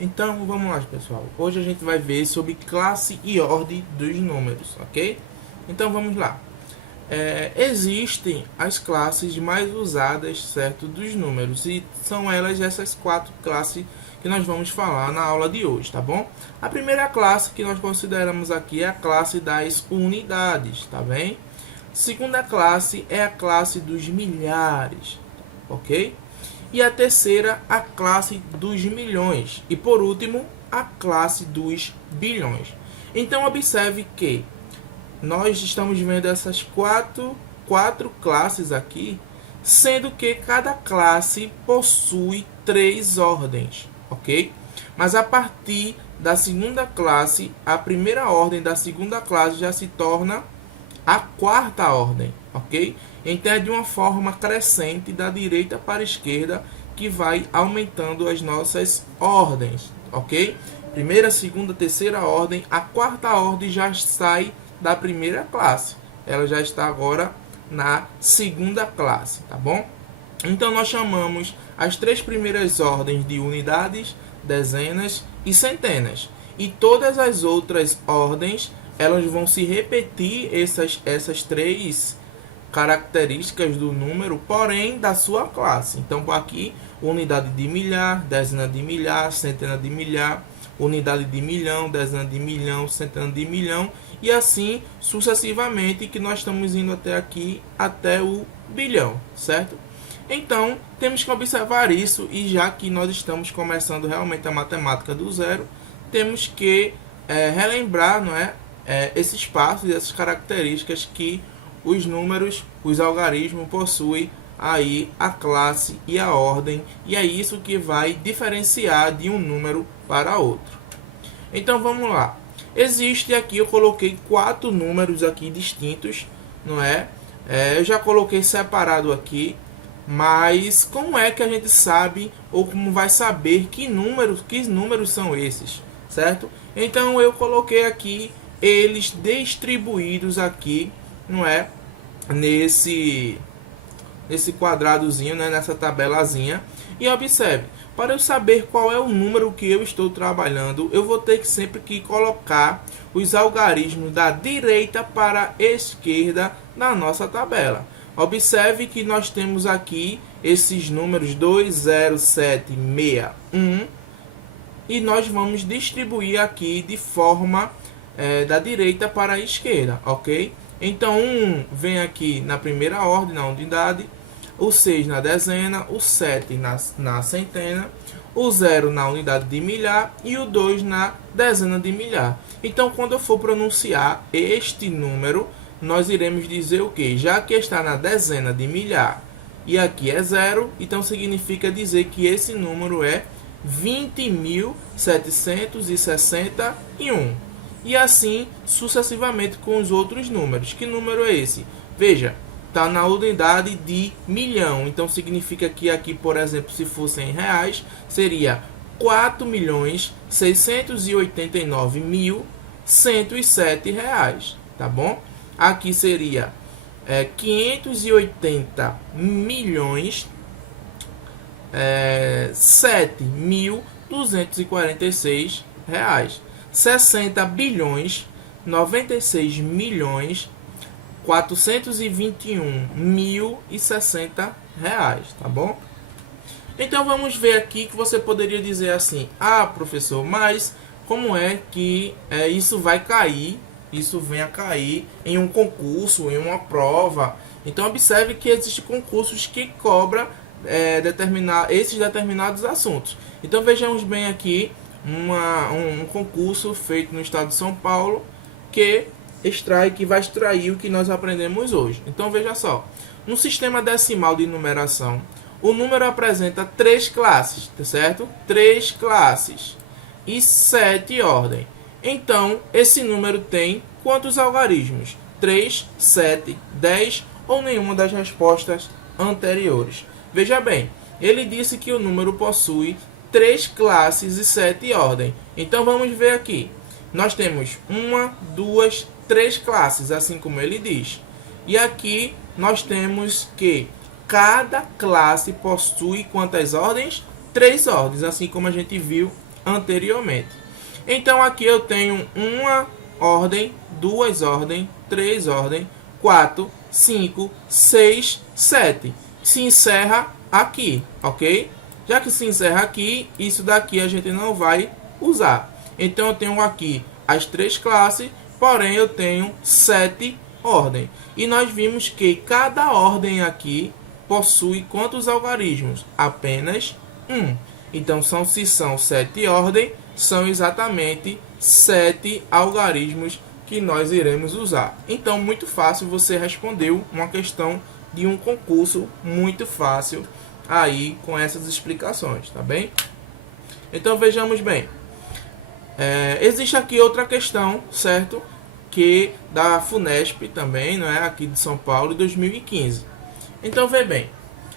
Então vamos lá, pessoal. Hoje a gente vai ver sobre classe e ordem dos números, ok? Então vamos lá. Existem as classes mais usadas, certo, dos números, e são elas essas quatro classes que nós vamos falar na aula de hoje, tá bom? A primeira classe que nós consideramos aqui é a classe das unidades, tá bem? Segunda classe é a classe dos milhares, ok? E a terceira, a classe dos milhões. E por último, a classe dos bilhões. Então observe que nós estamos vendo essas quatro classes aqui, sendo que cada classe possui três ordens, ok? Mas a partir da segunda classe, a primeira ordem da segunda classe já se torna a quarta ordem, ok? Então é de uma forma crescente da direita para a esquerda que vai aumentando as nossas ordens, ok? Primeira, segunda, terceira ordem, a quarta ordem já sai da primeira classe, ela já está agora na segunda classe, tá bom? Então nós chamamos as três primeiras ordens de unidades, dezenas e centenas, e todas as outras ordens elas vão se repetir essas três características do número, porém da sua classe. Então aqui unidade de milhar, dezena de milhar, centena de milhar, unidade de milhão, dezena de milhão, centena de milhão, e assim sucessivamente, que nós estamos indo até aqui, até o bilhão, certo? Então temos que observar isso, e já que nós estamos começando realmente a matemática do zero, temos que relembrar, não é, esses passos e essas características que os números, os algarismos possuem aí a classe e a ordem, e é isso que vai diferenciar de um número para outro. Então vamos lá. Existe aqui, eu coloquei quatro números aqui distintos, não é? Eu já coloquei separado aqui, mas como é que a gente sabe, ou como vai saber que números são esses, certo? Então eu coloquei aqui eles distribuídos aqui, não é, nesse quadradozinho, né, nessa tabelazinha. E observe, para eu saber qual é o número que eu estou trabalhando, eu vou ter que sempre que colocar os algarismos da direita para a esquerda na nossa tabela. Observe que nós temos aqui esses números 20761 e nós vamos distribuir aqui de forma da direita para a esquerda, ok? Então 1 vem aqui na primeira ordem, na unidade, o 6 na dezena, o 7 na centena, o 0 na unidade de milhar e o 2 na dezena de milhar. Então quando eu for pronunciar este número, nós iremos dizer o que? Já que está na dezena de milhar e aqui é 0, então significa dizer que esse número é 20.761. E assim sucessivamente com os outros números. Que número é esse? Veja, está na unidade de milhão. Então significa que aqui, por exemplo, se fossem reais, seria 4.689.107 reais. Tá bom? Aqui seria 580 milhões 7.246 reais. 60 bilhões 96 milhões 421.060 reais, tá bom? Então vamos ver aqui que você poderia dizer assim: ah, professor, mas como é que isso vai cair, isso vem a cair em um concurso, em uma prova? Então observe que existem concursos que cobram esses determinados assuntos. Então vejamos bem aqui um concurso feito no estado de São Paulo que vai extrair o que nós aprendemos hoje. Então veja só, no sistema decimal de numeração, o número apresenta três classes, tá certo? Três classes e 7 ordens. Então esse número tem quantos algarismos? 3, 7, 10 ou nenhuma das respostas anteriores? Veja bem, ele disse que o número possui três classes e 7 ordens. Então vamos ver aqui. Nós temos uma, duas, três classes, assim como ele diz. E aqui nós temos que cada classe possui quantas ordens? Três ordens, assim como a gente viu anteriormente. Então aqui eu tenho uma ordem, duas ordens, três ordens, 4, 5, 6, 7. Se encerra aqui, ok? Já que se encerra aqui, isso daqui a gente não vai usar. Então eu tenho aqui as 3 classes, porém eu tenho 7 ordens. E nós vimos que cada ordem aqui possui quantos algarismos? Apenas 1. Então se são 7 ordens, são exatamente 7 algarismos que nós iremos usar. Então, muito fácil, você respondeu uma questão de um concurso muito fácil aí com essas explicações, tá bem? Então, vejamos bem. Existe aqui outra questão, certo? Que da FUNESP também, não é? Aqui de São Paulo, 2015. Então, vê bem.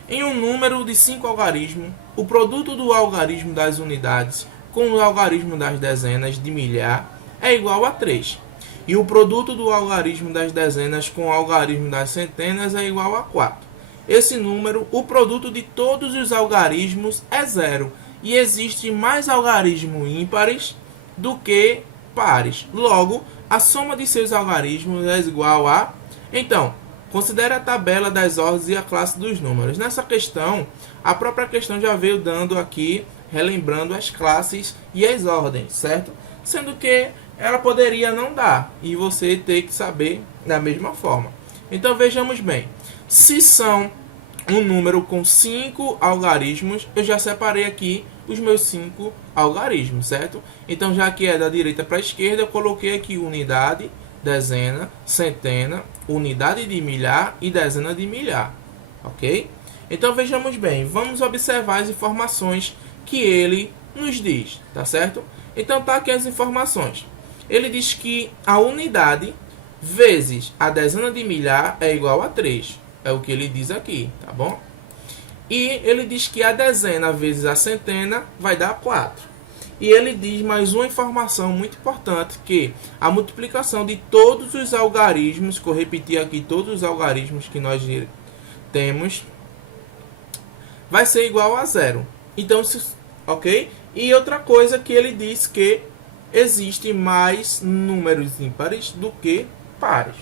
Em um número de 5 algarismos, o produto do algarismo das unidades com o algarismo das dezenas de milhar é igual a 3. E o produto do algarismo das dezenas com o algarismo das centenas é igual a 4. Esse número, o produto de todos os algarismos é 0. E existe mais algarismos ímpares do que pares. Logo, a soma de seus algarismos é igual a... Então, considere a tabela das ordens e a classe dos números. Nessa questão, a própria questão já veio dando aqui, relembrando as classes e as ordens, certo? Sendo que ela poderia não dar e você ter que saber da mesma forma. Então vejamos bem, se são um número com 5 algarismos, eu já separei aqui os meus 5 algarismos, certo? Então já que é da direita para a esquerda, eu coloquei aqui unidade, dezena, centena, unidade de milhar e dezena de milhar, ok? Então vejamos bem, vamos observar as informações que ele nos diz, tá certo? Então tá aqui as informações. Ele diz que a unidade vezes a dezena de milhar é igual a 3. É o que ele diz aqui, tá bom? E ele diz que a dezena vezes a centena vai dar 4. E ele diz mais uma informação muito importante, que a multiplicação de todos os algarismos, que eu repeti aqui, todos os algarismos que nós temos, vai ser igual a 0. Então, ok? E outra coisa que ele diz que existe mais números ímpares do que pares.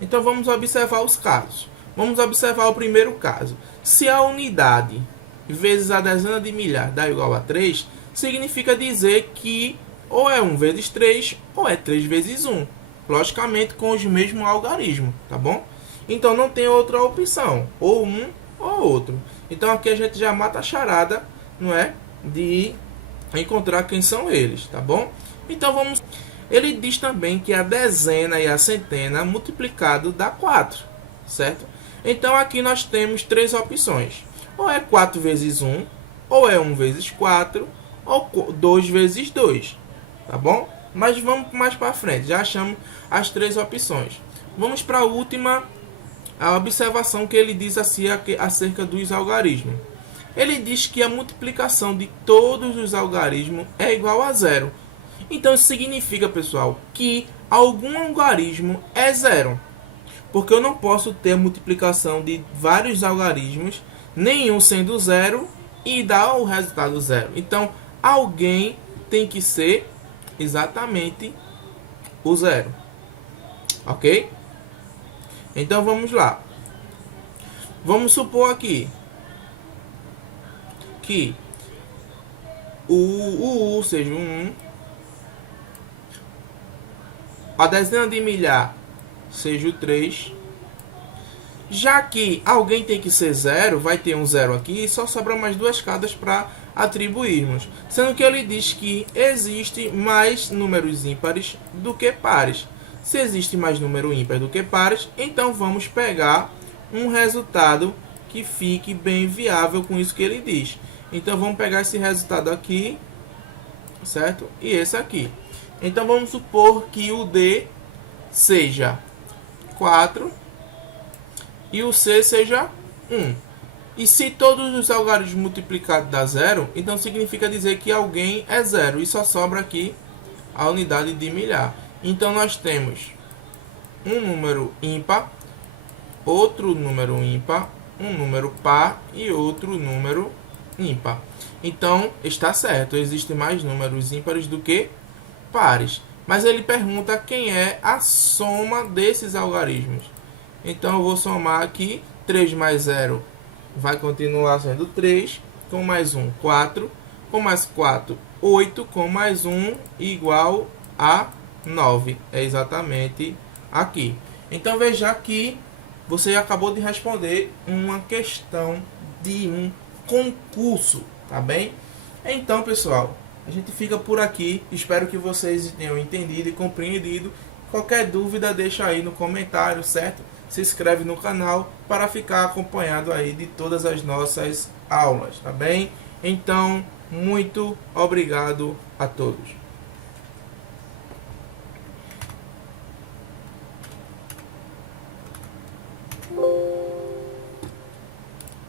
Então vamos observar os casos. Vamos observar o primeiro caso. Se a unidade vezes a dezena de milhar dá igual a 3, significa dizer que ou é 1 vezes 3 ou é 3 vezes 1. Logicamente com os mesmos algarismos, tá bom? Então não tem outra opção, ou um ou outro. Então aqui a gente já mata a charada, não é? De encontrar quem são eles, tá bom? Então vamos... Ele diz também que a dezena e a centena multiplicado dá 4, certo? Então aqui nós temos 3 opções. Ou é 4 vezes 1, ou é 1 vezes 4, ou 2 vezes 2, tá bom? Mas vamos mais para frente, já achamos as 3 opções. Vamos para a última a observação que ele diz assim acerca dos algarismos. Ele diz que a multiplicação de todos os algarismos é igual a 0. Então isso significa, pessoal, que algum algarismo é 0. Porque eu não posso ter a multiplicação de vários algarismos, nenhum sendo 0 e dar o resultado 0. Então alguém tem que ser exatamente o 0. Ok? Então vamos lá. Vamos supor aqui que o U seja um 1, a dezena de milhar seja o 3. Já que alguém tem que ser 0, vai ter um 0 aqui e só sobra mais 2 casas para atribuirmos. Sendo que ele diz que existe mais números ímpares do que pares. Se existe mais número ímpar do que pares, então vamos pegar um resultado que fique bem viável com isso que ele diz. Então vamos pegar esse resultado aqui, certo? E esse aqui. Então vamos supor que o D seja 4 e o C seja 1. E se todos os algarismos multiplicados dá 0, então significa dizer que alguém é 0 e só sobra aqui a unidade de milhar. Então nós temos um número ímpar, outro número ímpar, um número par e outro número ímpar. Então, está certo, existem mais números ímpares do que pares. Mas ele pergunta quem é a soma desses algarismos. Então, eu vou somar aqui 3 mais 0 vai continuar sendo 3, com mais 1, 4, com mais 4, 8, com mais 1 igual a 9. É exatamente aqui. Então veja que você acabou de responder uma questão de um concurso, tá bem? Então, pessoal, a gente fica por aqui. Espero que vocês tenham entendido e compreendido. Qualquer dúvida deixa aí no comentário, certo? Se inscreve no canal para ficar acompanhado aí de todas as nossas aulas, tá bem? Então, muito obrigado a todos.